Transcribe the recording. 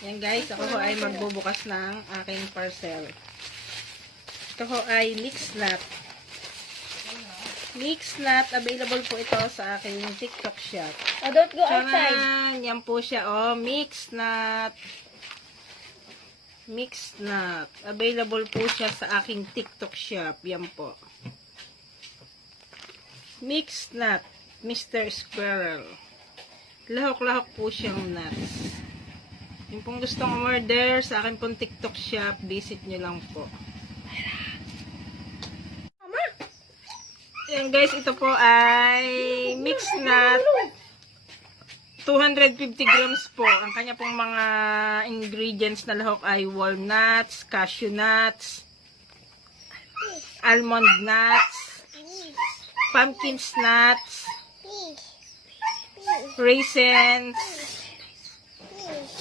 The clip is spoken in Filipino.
Yan guys, ako ho ay magbubukas ng aking parcel. Ito ho ay mixed nut. Mixed nut, available po ito sa aking TikTok shop. Oh, don't go outside. Charan! Yan po siya, oh, mixed nut. Mixed nut. Available po siya sa aking TikTok shop. Yan po. Mixed nut. Mr. Squirrel. Lahok-lahok po siyang nuts. Yung pong gustong order sa akin pong TikTok shop, visit nyo lang po. Yan guys, ito po ay mixed nut. 250 grams po. Ang kanya pong mga ingredients na lahok ay walnuts, cashew nuts, almond nuts, pumpkin nuts, raisins,